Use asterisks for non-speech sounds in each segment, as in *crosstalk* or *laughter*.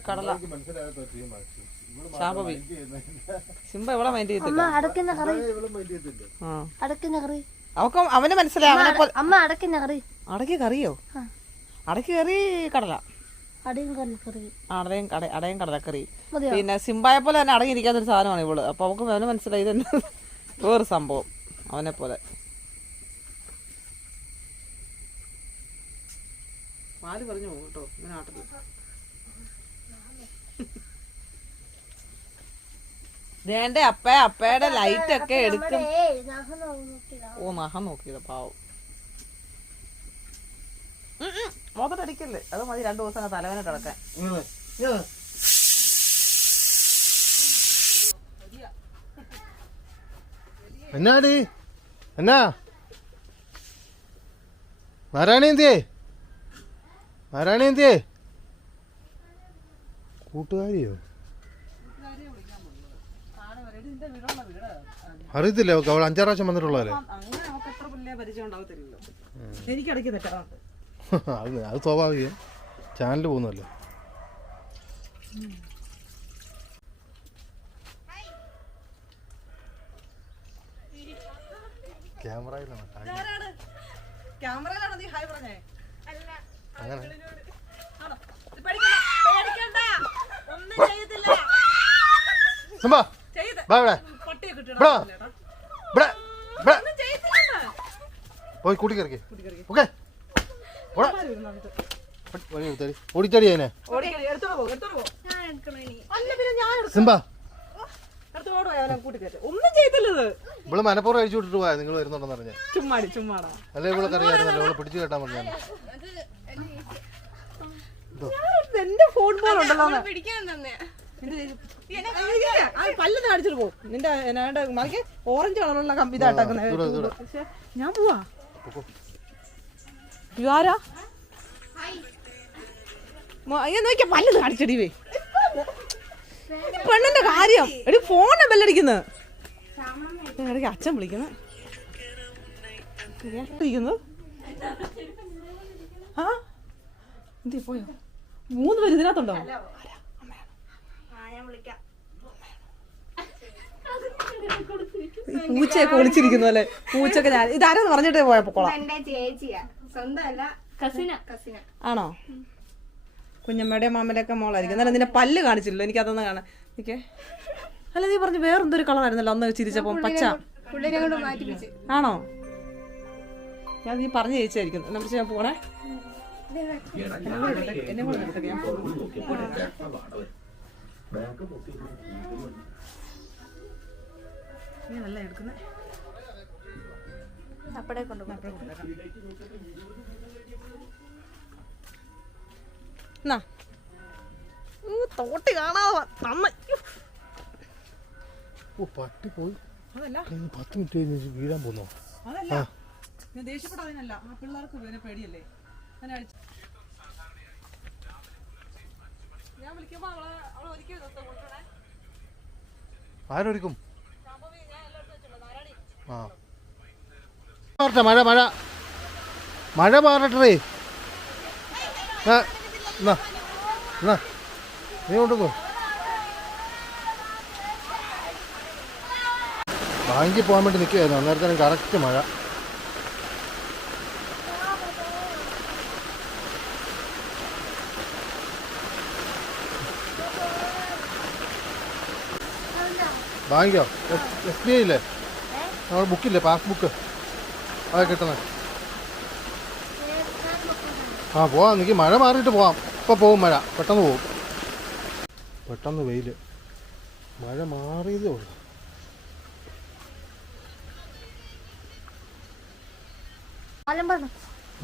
കടല. Simba mind ഇവിടെ ചെയ്തില്ല ആ. അടക്കുന്ന കറി. അവക്ക് അവന് മനസ്സിലായി അവനെ അമ്മ അടക്കുന്ന കറി. അടക്കി കറിയോ? അടക്കി കറി കടല. അടയും അടയും കട അടയും കടലക്കറി. പിന്നെ സിംബായെ പോലെ തന്നെ അടങ്ങിയിരിക്കാത്ത ഒരു സാധനമാണ് ഇവൾ. അപ്പൊ അവക്ക് അവന് മനസ്സിലായി *laughs* വേറൊരു വേറെ സംഭവം അവനെ പോലെ. പാൽ പറഞ്ഞു കേട്ടോ ഇങ്ങനെ ആട്ടത്തിൽ വേണ്ട അപ്പ അപ്പയുടെ ലൈറ്റ് ഒക്കെ എടുക്കും. ഓ മഹ നോക്കിയത് പാവം. മോതട്ടടിക്കല്ലേ അത് മതി രണ്ടു ദിവസം തലവേന കിടക്കാൻ. എന്നാടി? എന്നാ? നാരായണി എന്തിയേ? നാരായണി എന്തിയേ? കൂട്ടുകാരിയോ? അറിയത്തില്ല അവൾക്ക് അവൾ അഞ്ചാറ് പ്രാവശ്യം വന്നിട്ടുള്ളതല്ലേ? അങ്ങനെ അവൾക്ക് എത്ര പുള്ളിയെ പരിചയം ഉണ്ടാവത്തില്ലല്ലോ. എനിക്കിടയ്ക്ക് തെറ്റാറുണ്ട് *laughs* അത് അത് സ്വാഭാവികം. ചാനൽ പോകുന്നല്ലേ ക്യാമറയിലാണ്? ക്യാമറയിലാണോ നീ? ഹായ് പറഞ്ഞേ. അങ്ങനെ. ഒന്നും ചെയ്യത്തില്ല. പോയി കൂട്ടി കുടിക്കറി. ഓക്കെ. ഓടാ ആര് വരുന്നുണ്ട്? വഴി എടുത്തടി ഓടിച്ചടി അതിനെ. സിംബ. ഇവൾ മനപ്പുറം അഴിച്ചു വിട്ടിട്ട് പോയാ നിങ്ങൾ വരുന്നുണ്ടെന്ന് അറിഞ്ഞ ചുമ്മാടി ചുമ്മാടാ അല്ലെ ഇവളൊക്കെ അറിയാമായിരുന്നല്ലോ ഇവളെ പിടിച്ചു കേട്ടാൻ പറഞ്ഞു ഞാൻ എന്റെ ഫോൺ പോലെ ഉണ്ടല്ലോ പല്ല് കാണിച്ചിട്ട് പോകും നിന്റെ എന്നാണ്ട് മറിക്ക് ഓറഞ്ച് കളറുള്ള കമ്പി. പക്ഷേ, ഞാൻ പോവാ. അയ്യോ, ആരാ? അയ്യോ നോക്കിയാ പല്ല് കാണിച്ചടി വേ ഈ പെണ്ണിന്റെ കാര്യം. എടി ഫോണാ ബെല്ലടിക്കുന്നത് ഇടയ്ക്ക് അച്ഛൻ വിളിക്കുന്നത് വിളിക്കുന്നു ആ? എന്തി പോയോ? മൂന്ന് പേര് ഇതിനകത്തുണ്ടോ? ഈ പൂച്ചയൊക്കെ ഒളിച്ചിരിക്കുന്നു അല്ലേ പൂച്ചയൊക്കെ ഞാൻ ഇതാരെന്ന് പറഞ്ഞിട്ടേ പോയപ്പോ കൊള്ളാം. എന്റെ ചേച്ചിയാ. സ്വന്തമല്ല കസിന. കസിന. ആണോ? കുഞ്ഞമ്മയുടെ മാമലൊക്കെ ഒക്കെ മോളായിരിക്കും. എന്നാലും നിന്നെ പല്ല് കാണിച്ചില്ലല്ലോ എനിക്ക് അതൊന്നും കാണാൻ. നിക്കേ. അല്ല നീ പറഞ്ഞു വേറെന്തൊരു കളറായിരുന്നല്ലോ അന്ന് ചിരിച്ചപ്പോ പച്ച. ആണോ? ഞാൻ നീ പറഞ്ഞു ചേച്ചിയായിരിക്കും. എന്നാ പിടിച്ച് ഞാൻ പോണേ. എന്നെ കൂടെ പോവാം. നീ നല്ല എടുക്കുന്നേ. അപ്പടെ കൊണ്ട് എന്നാ ഊ, തോട്ടി കാണാതെ. നന്നായി. പട്ടി പോയി. പത്ത് മിനിറ്റ് കഴിഞ്ഞ് വീഴാൻ പോന്നോ അതല്ല. ദേഷ്യപ്പെടാതിനല്ല ആ പിള്ളേർക്ക് പേടിയല്ലേ? അങ്ങനെ അടിച്ച് ഞാൻ വിളിക്കുമ്പോ അവളെ അവളെ ഒരിക്കലും ദിവസം കൊണ്ടുവരണേ ആരൊരിക്കും? ആ. മഴ മഴ. മഴ പാറട്ടേ നീ കൊണ്ടു പോ ബാങ്കിൽ പോകാൻ വേണ്ടി നിൽക്കുകയായിരുന്നു അന്നേരത്തേനും കറക്റ്റ് മഴ. ബാങ്കോ എസ് ബി ഐ ഇല്ലേ? നമ്മുടെ ബുക്കില്ലേ പാസ്ബുക്ക്? അതൊക്കെ കിട്ടുന്നത് ആ പോവാം. എനിക്ക് മഴ മാറിയിട്ട് പോവാം. ഇപ്പോൾ പോവും മഴ. പെട്ടെന്ന് പോവും. പെട്ടെന്ന് വെയിൽ മഴ മാറിയതേ ഉള്ളൂ.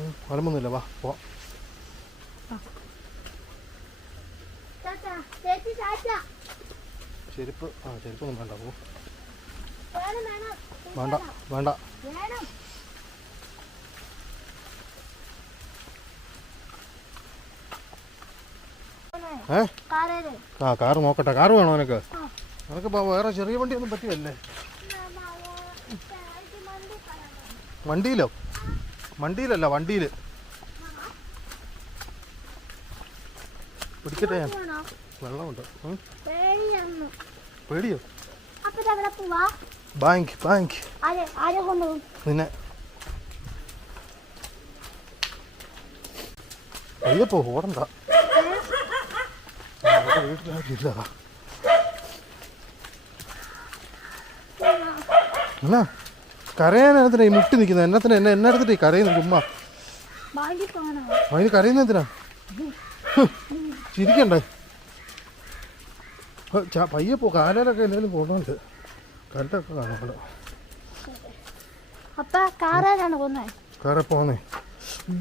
ഉം, മലമൊന്നുമില്ല വാ പോവാം. ചെരുപ്പ്. ആ ചെരുപ്പൊന്നും വേണ്ട പോ. വേണ്ട വേണ്ട. ഏ? ആ കാറ് നോക്കട്ടെ. കാറ് വേണോ നിനക്ക്? നിനക്കിപ്പോൾ വേറെ ചെറിയ വണ്ടിയൊന്നും പറ്റിയല്ലേ വണ്ടിയിലോ? വണ്ടിയിലല്ല വണ്ടിയിൽ പിടിക്കട്ടെ ഞാൻ വെള്ളമുണ്ട്. പേടിയോ? Bank bank. നിന്നെ. അയ്യപ്പോ ഓടണ്ട. വീട്ടിലാരില്ല എന്നാ കരയാനെത്തിനാ ഈ മുട്ടി നിൽക്കുന്നത് എന്നത്തിന് എന്നെ എന്നെ എടുത്തിട്ട് ഈ കരയുന്നു ചുമ്മാ? അതിന് കരയുന്ന എന്തിനാ? ചിരിക്കണ്ടേ? പയ്യെ പോ കാലയിലൊക്കെ എന്തെങ്കിലും പോകുന്നുണ്ട് കല്ലൊക്കെ കാണപ്പെടും കാറെ പോന്നേ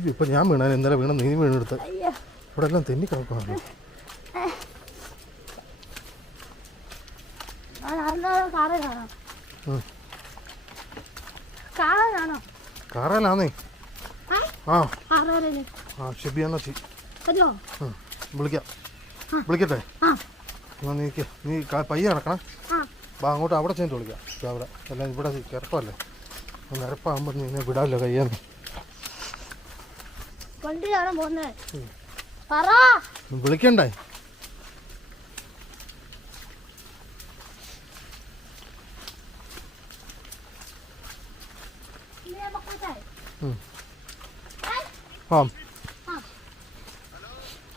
ഇപ്പൊ ഞാൻ വീണാൻ ഇന്നലെ വീണ നീ വീണെടുത്ത് ഇവിടെ എല്ലാം തെന്നി കിടക്കുവാണ് ഞാൻ അറിഞ്ഞാലും കാറേലാണോ ഉം. കാറേലാണോ കാറേലാന്നേ ആ ആ. ഷെബിയാന്ന. വിളിക്കാം. വിളിക്കട്ടെ? ആ എന്നാ നീക്ക് നീ പയ്യ നടക്കണം. വാ അങ്ങോട്ട് അവിടെ ചെന്നിട്ട് വിളിക്കാം. അവിടെ. അല്ല ഇവിടെ കിടപ്പല്ലേ നിരപ്പാകുമ്പോൾ നീ എന്നെ വിടാമല്ലോ കയ്യാന്ന്. വിളിക്കണ്ടേ. ആ.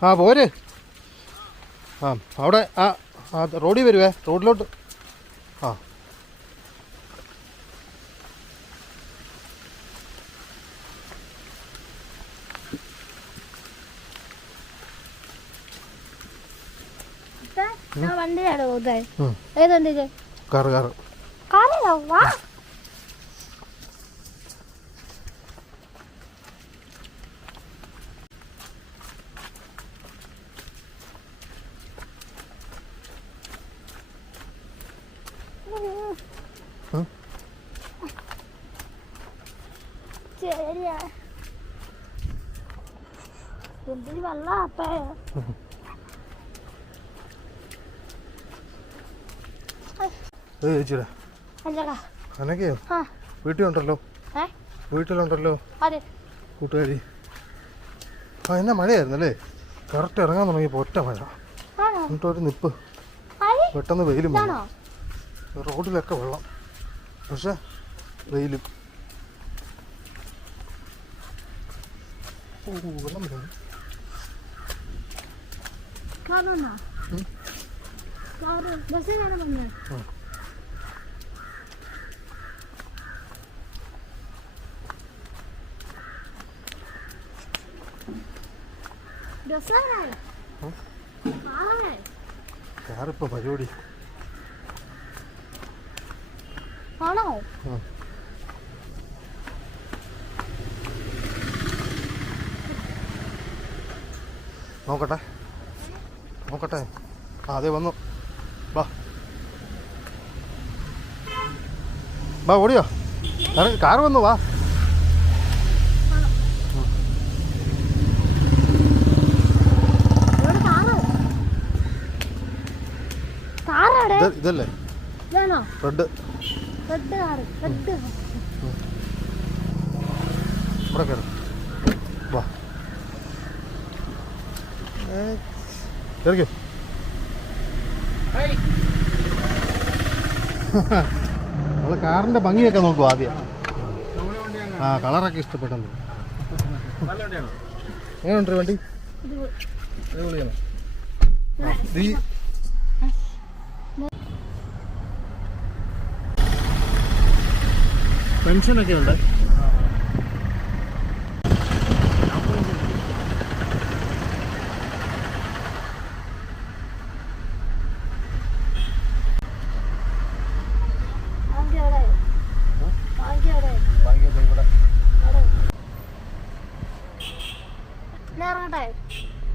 ആ പോര്. ആ അവിടെ ആ ആ റോഡിൽ വരുവേ റോഡിലോട്ട്. ആ. വണ്ടിയാണോ. ഏത് വണ്ടി കാറ് കാറ്. കാറേലോ വാ. ശരിയാ. എന്തിന് വെള്ളം അപ്പേ. ഏ ചേച്ചിയുടെ അനക്കെയോ? വീട്ടിലുണ്ടല്ലോ. വീട്ടിലുണ്ടല്ലോ. കൂട്ടുകാരി. ആ എന്നാ മഴയായിരുന്നു അല്ലേ കറക്റ്റ് ഇറങ്ങാൻ തുടങ്ങിയപ്പോ ഒറ്റ മഴ. എന്നിട്ട് ഒരു നിപ്പ്. പെട്ടെന്ന് വെയിലും റോഡിലൊക്കെ വെള്ളം. പക്ഷെ വെയിലും. 오오 이거 하면 되네 나 생활을 봤네 어. 몇살 어? 아, 자, 하룻밥 봐줘 우리 바로. 어. നോക്കട്ടെ. നോക്കട്ടെ. ആ അതെ വന്നു. വാ വാ ഓടിയോ? കാർ വന്നു വാ. ഇതല്ലേ? റെഡ്. Red car red. ഇവിടെ കയറി. കയറിക്കോ നമ്മൾ കാറിന്റെ ഭംഗിയൊക്കെ നോക്കും ആദ്യം. ആ കളറൊക്കെ ഇഷ്ടപ്പെട്ടെന്ന്. എങ്ങനെയുണ്ട് വണ്ടി? പെൻഷനൊക്കെ ഉണ്ട് ബാങ്ക് എവിടെ ബാങ്ക് എവിടെ ഞാൻ ഇറങ്ങട്ടെ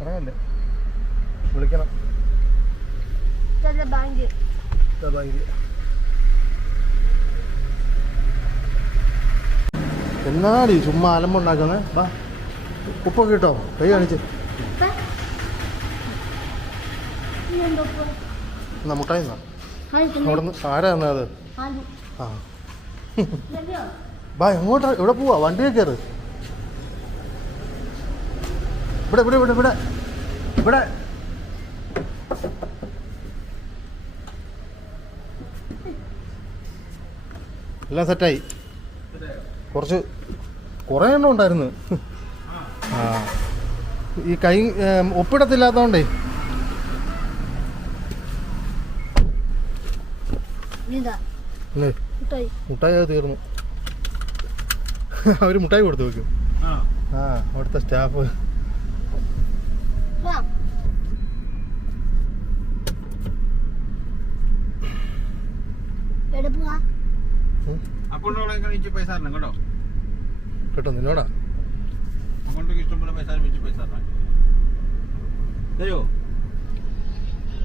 ഇറങ്ങല്ലേ? വിളിക്കണം. ബാങ്ക്. ബാങ്ക്. എന്നാടി ചുമ്മാ അലമ്പുണ്ടാക്കുന്നേ വാ ഉപ്പ കിട്ടോ കൈ കാണിച്ച്. എന്നാ മുട്ടായി ആരാ ആ. ബാ എങ്ങോട്ടാ? എവിടെ പോവാ വണ്ടിയൊക്കെ കയറ്. ഇവിടെ ഇവിടെ ഇവിടെ ഇവിടെ. ഇവിടെ. എല്ലാം സെറ്റായി. കുറച്ച് കുറേ എണ്ണം ഉണ്ടായിരുന്നു. ആ. ഈ കൈ ഒപ്പിടത്തില്ലാത്തതുകൊണ്ടേ മുട്ടായി. തീർന്നു. അവർ മുട്ടായി കൊടുത്തു വെക്കും. ആ അവിടുത്തെ സ്റ്റാഫ് വാ എവിടെ പോവാ പൈസ തരണം കേട്ടോ. കേട്ടോ നിന്നോടാ. അക്കൗണ്ടിലേക്ക് ഇഷ്ടംപോലെ പൈസ വെച്ച് പൈസ തരണം. തരുമോ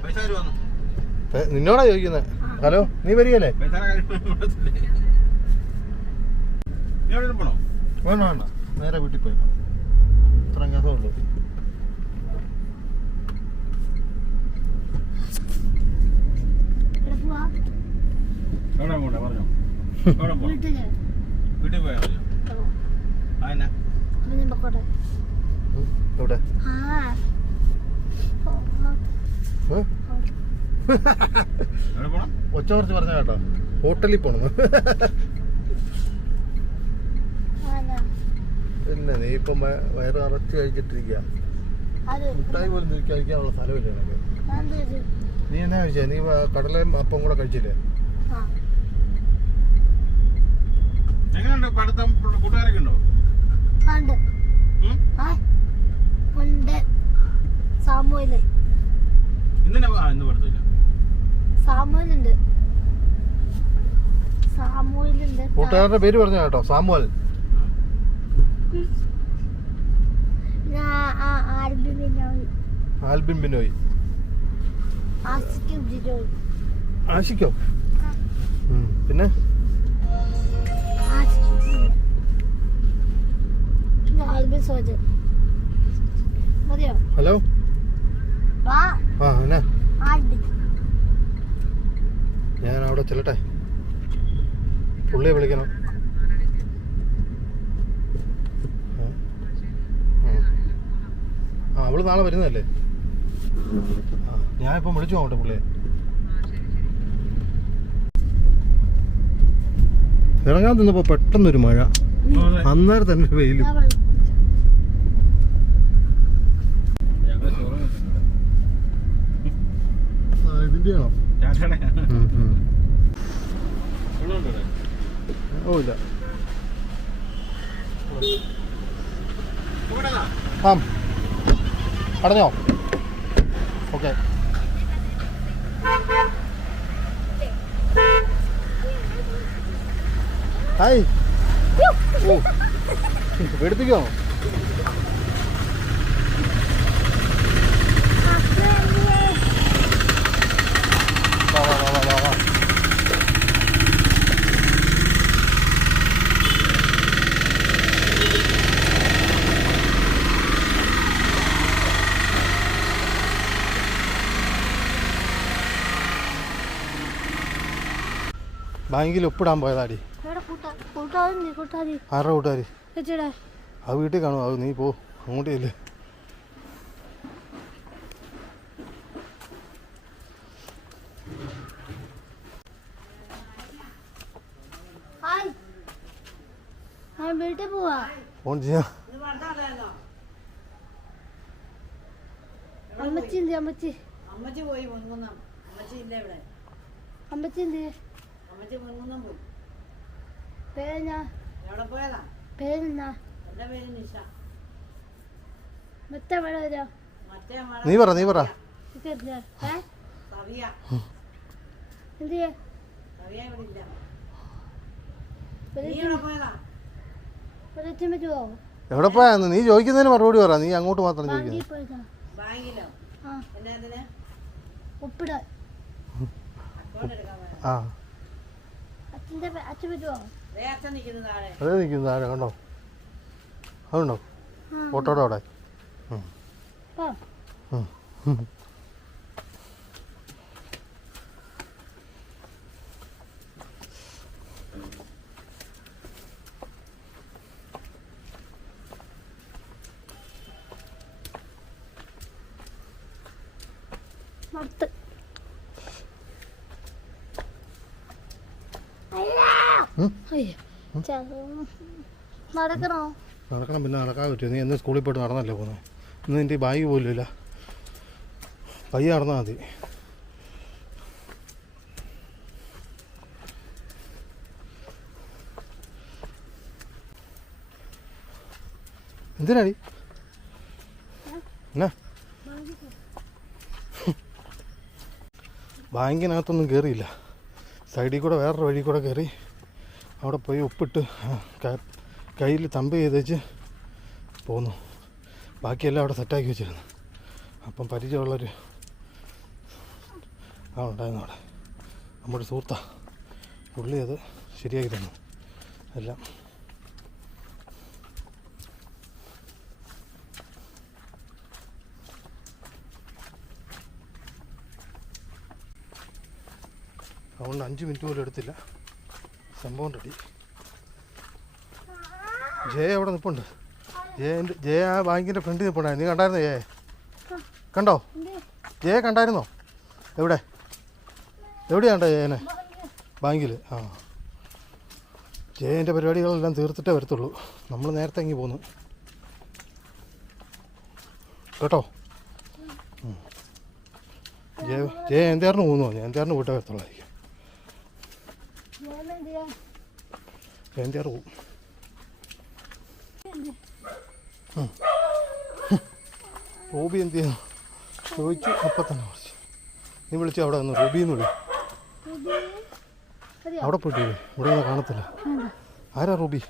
പൈസ തരുമോ ഏ, നിന്നോടാ ചോദിക്കുന്നത് ഹലോ നീ വരികയല്ലേ? വേണ്ട വേണ്ട. നേരെ വീട്ടിൽ പോയി ഇത്ര ഉള്ളൂ. എവിടെ പോണ്ടേ പറഞ്ഞോ. എവിടെ വീട്ടിൽ പോയാൽ മതിയോ ഉം, എവിടെ ഒച്ച കുറച്ച് പറഞ്ഞ കേട്ടോ ഹോട്ടലിൽ പോണെന്ന്? പിന്നെ നീ ഇപ്പം വയ- വയറ് അറച്ച് കഴിച്ചിട്ടിരിക്കുക മുട്ടായി പോലും കഴിക്കാനുള്ള സ്ഥലമില്ല നീ എന്നാ കഴിച്ചേ നീ കടലയും അപ്പം കൂടെ കഴിച്ചില്ലേ? ആ. എങ്ങനെയുണ്ട് പഠിത്തം? കൂട്ടുകാരൊക്കെ ഉണ്ടോ? ഉണ്ട്. സാമൂഹ്യ ഇന്ന് പഠിത്തമില്ല. സാമൂഹ്യുണ്ട് പേര് പറഞ്ഞു കേട്ടോ സാമുവൽ. ആൽബിൻ ബിനോയ്. ഉം, പിന്നെ? ഹലോ? ആ എന്നാ? ഞാൻ അവിടെ ചെല്ലട്ടെ. പുള്ളിയെ വിളിക്കണം. ആ അവൾ നാളെ വരുന്നതല്ലേ? ആ ഞാനിപ്പം വിളിച്ചു പോകട്ടെ പുള്ളിയെ. ഇറങ്ങാൻ നിന്നപ്പോൾ പെട്ടെന്നൊരു മഴ. അന്നേരം തന്നെ വെയിലും ഇതിന്റെയാണോ? ഓ ഇല്ല? ആ അടഞ്ഞോ? ഓക്കെ. ഹായ്. പേടിപ്പിക്കോ? ബാങ്കിൽ ഒപ്പിടാൻ പോയതാടി എവിടെ കൂട്ടാ കൂട്ടാതി നീ കൂട്ടാതി ആരുടെ കൂട്ടുകാർ ആ വീട്ടിൽ കാണും. അത് നീ പോ. അങ്ങോട്ട് ചെല്ലേ. വീട്ടിൽ പോവാ. ഫോൺ ചെയ്യാം. അമ്മച്ചി എന്ത് അമ്മച്ചി. അമ്മച്ചി പോയി മുൻകുന്നം അമ്മച്ചി ഇല്ല ഇവിടെ. അമ്മച്ചി എന്ത് അമ്മച്ചി മുൻകുന്നം പോയി. പേരെന്നാ? എവിടെ പോയതാ? പേരെന്നാ? എന്റെ പേര് നിഷ. മറ്റേ മഴ വരോ നീ പറ നീ പറ. സവിയ. എന്ത് സവിയ ഇവിടെ ഇല്ല. നീ എവിടെ പോയതാ? ഒരു പറ്റുമോ എവിടെ പോയാന്ന്? നീ ചോദിക്കുന്നതിന് മറുപടി പറ. നീ അങ്ങോട്ട് മാത്രം പോയതാ. ആ. അച്ഛന്റെ അച്ഛൻ പറ്റുമോ അതേ നിൽക്കുന്നു താഴെ കണ്ടോ? അതുണ്ടോ? ഓട്ടോടെ അവിടെ. അടുത്ത് നടക്കണോ? നടക്കണം പിന്നെ നടക്കാൻ പറ്റുമോ? നീ എന്ന് സ്കൂളിൽ പോയിട്ട് നടന്നല്ലേ പോകുന്നത് ഇന്ന് നിന്റെ ബാഗ് പോലും ഇല്ല. പയ്യെ നടന്നാൽ മതി. എന്തിനാടി? എന്നാ? ബാങ്കിനകത്തൊന്നും കയറിയില്ല സൈഡിൽ കൂടെ വേറൊരു വഴി കൂടെ കയറി അവിടെ പോയി ഉപ്പിട്ട് കയ്യിൽ തമ്പ് ചെയ്ത് വെച്ച് പോന്നു. ബാക്കിയെല്ലാം അവിടെ സെറ്റാക്കി വെച്ചിരുന്നു. അപ്പം പരിചയമുള്ളൊരു ആളുണ്ടായിരുന്നു അവിടെ. നമ്മുടെ സുഹൃത്താ. പുള്ളി അത് ശരിയാക്കി തന്നു. എല്ലാം. അതുകൊണ്ട് അഞ്ച് മിനിറ്റ് പോലും എടുത്തില്ല. സംഭവം റെഡി ജയ അവിടെ നിൽപ്പുണ്ട് ജയന്റെ ജയ ആ ബാങ്കിന്റെ ഫ്രണ്ടിൽ നിൽപ്പുണ്ടായിരുന്നു നീ കണ്ടായിരുന്നോ ജയ കണ്ടോ? ജയ കണ്ടായിരുന്നോ? എവിടെ? എവിടെയാണ്ട ജയനെ? ബാങ്കിൽ. ആ. ജയന്റെ പരിപാടികളെല്ലാം തീർത്തിട്ടേ വരത്തുള്ളൂ. നമ്മൾ നേരത്തെ ഇങ്ങി പോന്നു. കേട്ടോ. ജയ ജയ എന്തേറിന് പോകുന്നു എന്തേറിന് പോയിട്ടേ വരത്തുള്ളായിരിക്കും ഞാൻ എന്ത് ചെയ്യാ എന്തേറ് പോവും റൂബി എന്ത് ചെയ്യുന്നു ചോദിച്ചു അപ്പം തന്നെ കുറച്ച് നീ വിളിച്ചു അവിടെ നിന്ന് റൂബി എന്ന് വിളി. അവിടെ പോയിട്ട് വിളി. ഇവിടെ ഒന്നും കാണത്തില്ല. ആരാ റൂബി.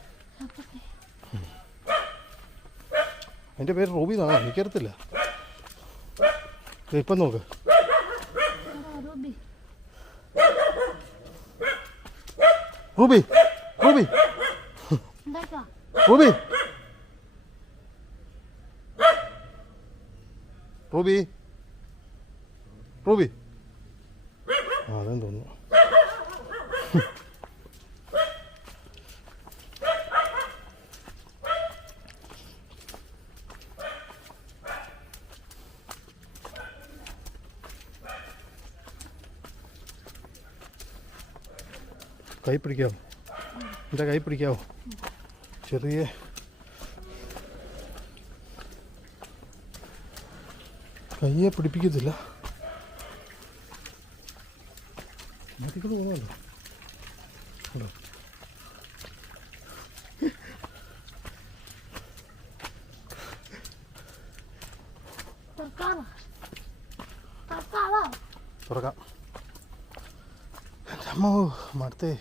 എന്റെ പേര് റൂബി എന്നാണ്? എനിക്കറിയത്തില്ല. ഇപ്പം നോക്ക്. റൂബി റൂബി റൂബി ഉണ്ടാക്കാ റൂബി റൂബി റൂബി ആ അതെന്ന് തോന്നുന്നു കൈ പിടിക്കാവോ എന്റെ കൈ പിടിക്കാവോ? ചെറിയ കയ്യെ പിടിപ്പിക്കത്തില്ല. മതിക്കൂടെ പോകുന്നുണ്ടോ ഉണ്ടോ? തുറക്കാം. എന്റെ അമ്മ മടുത്തേ.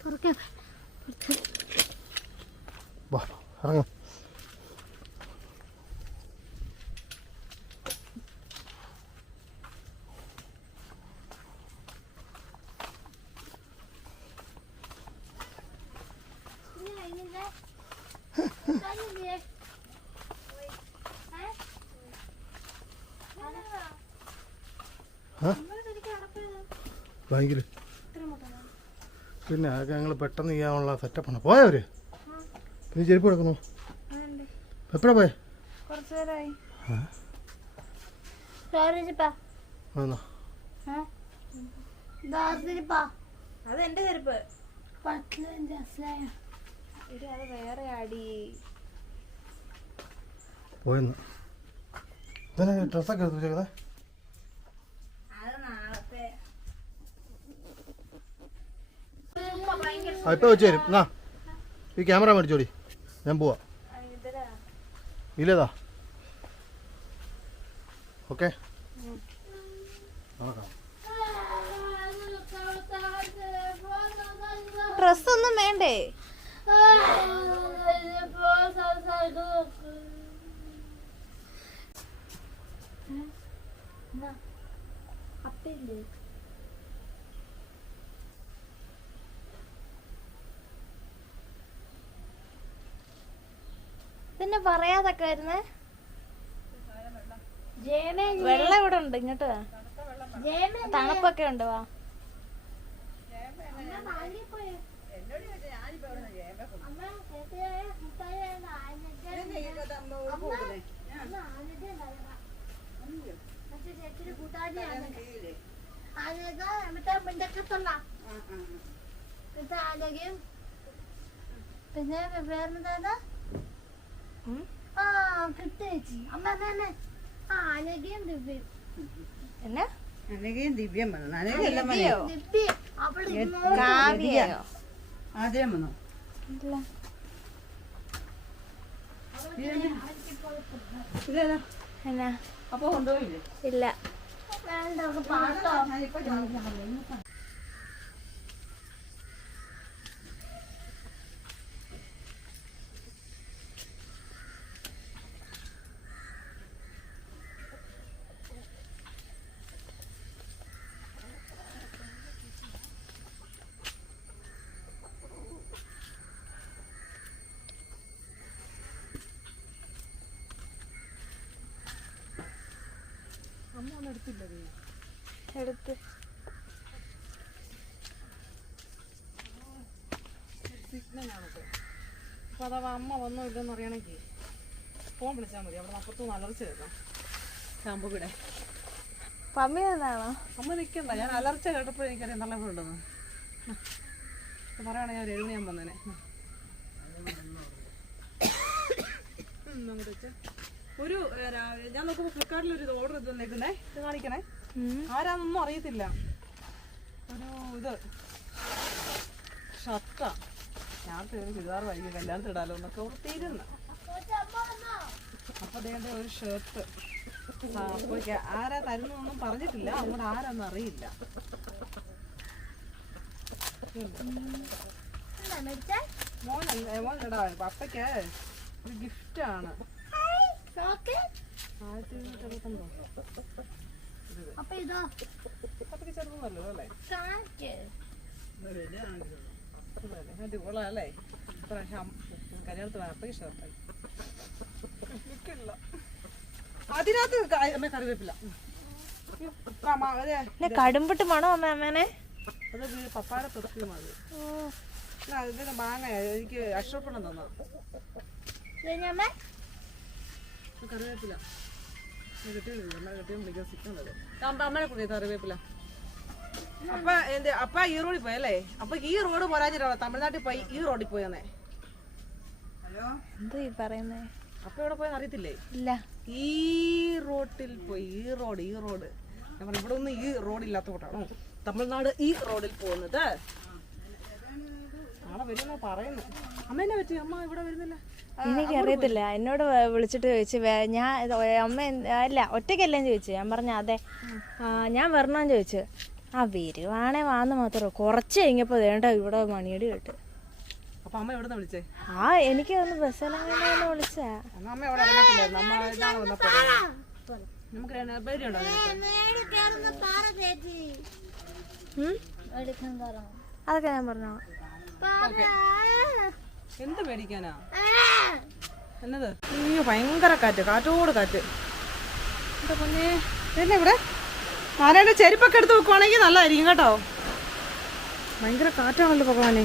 തുറക്കാം. ഇറങ്ങാം ബാങ്കിൽ പിന്നെ അതൊക്കെ ഞങ്ങൾ പെട്ടെന്ന് ചെയ്യാനുള്ള സെറ്റപ്പാണ് പോയവര് പിന്നെ ചെരുപ്പ് കിടക്കണോ എപ്പോഴാ പോയേ? ചെരുപ്പ്. വേറെ പോയെന്ന്. ഡ്രസ്സൊക്കെ എടുത്തു വെച്ചേക്കുന്നേ അത് നാളത്തെ ആ ഇപ്പോൾ വെച്ച് തരും. എന്നാ ഈ ക്യാമറ മേടിച്ചോടി. ഞാൻ പോവാ. ഇല്ലതാ. ഓക്കെ. ഡ്രസ്സൊന്നും വേണ്ടേ? അപ്പില്ലേ? പിന്നെ പറയാതൊക്കെ വരുന്നേ? ജയമേ വെള്ളം ഇവിടെ ഉണ്ട് ഇങ്ങോട്ട് തണുപ്പൊക്കെ ഉണ്ട് വാ. പിന്നെ വേറെന്താ? ആ കിട്ടേച്ചി അമ്മ തന്നെ ആ ആനകയും ദിവ്യയും. എന്നാ? അനഘയും ദിവ്യം വന്നു അനഘയല്ല മതി ദിവ്യ അവൾ കാവ്യയോ? ആദ്യം വന്നു. ഇല്ല. ഇല്ല അപ്പൊ കൊണ്ടുപോയില്ലേ? ഇല്ല. വേണ്ട പാട്ടോ? എടുത്ത്. അപ്പൊ അഥവാ അമ്മ വന്നോ ഇല്ലെന്ന് അറിയണമെങ്കിൽ ഫോൺ വിളിച്ചാൽ മതി. അവിടെ അപ്പുറത്തുനിന്ന് അലർച്ച കേൾക്കാം ചാമ്പുവിടെ പമ്മി തന്നാണോ അമ്മ നിൽക്കണ്ട. ഞാൻ അലർച്ച കേട്ടപ്പോൾ എനിക്കറിയാം നല്ല വീടുണ്ടെന്ന് പറയുകയാണെങ്കിൽ ഞാൻ ഒരു ഞാൻ വന്നേനെ. അങ്ങോട്ട് വെച്ച്. ഒരു ഞാൻ നോക്കുമ്പോൾ ഫ്ലിപ്കാർട്ടിൽ ഒരു ഓർഡർ ഇത് തന്നേക്കുന്നേ ഇത് കാണിക്കണേ. ആരാന്നൊന്നും അറിയത്തില്ല. ഒരു ഇത്. ഷർട്ടാ. ഞാൻ ഒരു ചുരിദാർ വൈകി കല്യാണത്തിടാലോ എന്നൊക്കെ തീരുന്ന അപ്പൊ അതേണ്ട ഒരു ഷർട്ട് അപ്പൊ ഇക്ക- ആരാ തരുന്നൊന്നും പറഞ്ഞിട്ടില്ല. അങ്ങോട്ട് ആരാന്ന് അറിയില്ല. മോനല്ലേ മോനടാ പപ്പയ്ക്ക് ഒരു ഗിഫ്റ്റ് അപ്പൊ ഇതോ. പപ്പയ്ക്ക് ചെറുതൊന്നല്ലോ അല്ലേ കാണിക്ക് അടിപൊളി അല്ലേ ഇപ്രാവശ്യം കല്യാണത്തിന് അപ്പയ്ക്ക് ഷർട്ടായി അതിനകത്ത് അമ്മ കറിവേപ്പില്ല കടുംപിട്ട് മണോ അമ്മ അമ്മേനെ? അത് പപ്പാടെ പെർഫ്യൂമാണ് ഇതിന് മാങ്ങ എനിക്ക് അക്ഷരപ്പെടം തന്നാ. കുഞ്ഞമ്മ ഇത് കറിവേപ്പില. ഇത് കിട്ടിയില്ല അമ്മ കിട്ടിയ വിളിക്കാൻ സിക്കുന്നുള്ളത് അമ്മനെ കുടിയ കറിവേപ്പില. അപ്പ എന്ത് അപ്പ ഈ റോഡിൽ പോയല്ലേ അപ്പൊ ഈ റോഡ് പോരാഞ്ഞിട്ടാണ് തമിഴ്നാട്ടിൽ പോയി ഈ റോഡിൽ പോയെന്നേ? ഹലോ? എന്തോ ഈ പറയുന്നേ? അപ്പൊ ഇവിടെ പോയെന്ന് അറിയത്തില്ലേ? ഇല്ല. ഈ റോട്ടിൽ പോയി ഈ റോഡ് ഈ റോഡ് നമ്മൾ ഇവിടെ ഒന്നും ഈ റോഡ് ഇല്ലാത്തോട്ടാണോ തമിഴ്നാട് ഈ റോഡിൽ പോകുന്നത്. നാളെ വരുമെന്നാ പറയുന്നു. അമ്മ എന്നെ പറ്റി? അമ്മ ഇവിടെ വരുന്നില്ല. എനിക്കറിയത്തില്ല. എന്നോട് വിളിച്ചിട്ട് ചോദിച്ചു ഞാൻ അമ്മ എന്ത്- അല്ല ഒറ്റയ്ക്കല്ലേ ചോദിച്ചു. ഞാൻ പറഞ്ഞു അതെ. ഞാൻ വരണമെന്ന് ചോദിച്ചു. ആ വരുവാണേ വാന്ന് മാത്രം കുറച്ച് കഴിഞ്ഞപ്പോൾ വേണ്ട ഇവിടെ മണിയടി കേട്ട്. ആ എനിക്ക് ഒന്ന് ബസ് വിളിച്ചാ അതൊക്കെ ഞാൻ പറഞ്ഞോ പാറ എന്ത് പേടിക്കാനാ? എന്നത്? അയ്യോ ഭയങ്കര കാറ്റ് കാറ്റോട് കാറ്റ്. എന്താ പൊന്നേ? ഇതല്ലേ ഇവിടെ? ആരാണ്ട് ചെരുപ്പൊക്കെ എടുത്ത് വെക്കുവാണെങ്കിൽ നല്ലതായിരിക്കും കേട്ടോ. ഭയങ്കര കാറ്റാണല്ലോ ഭഗവാനെ.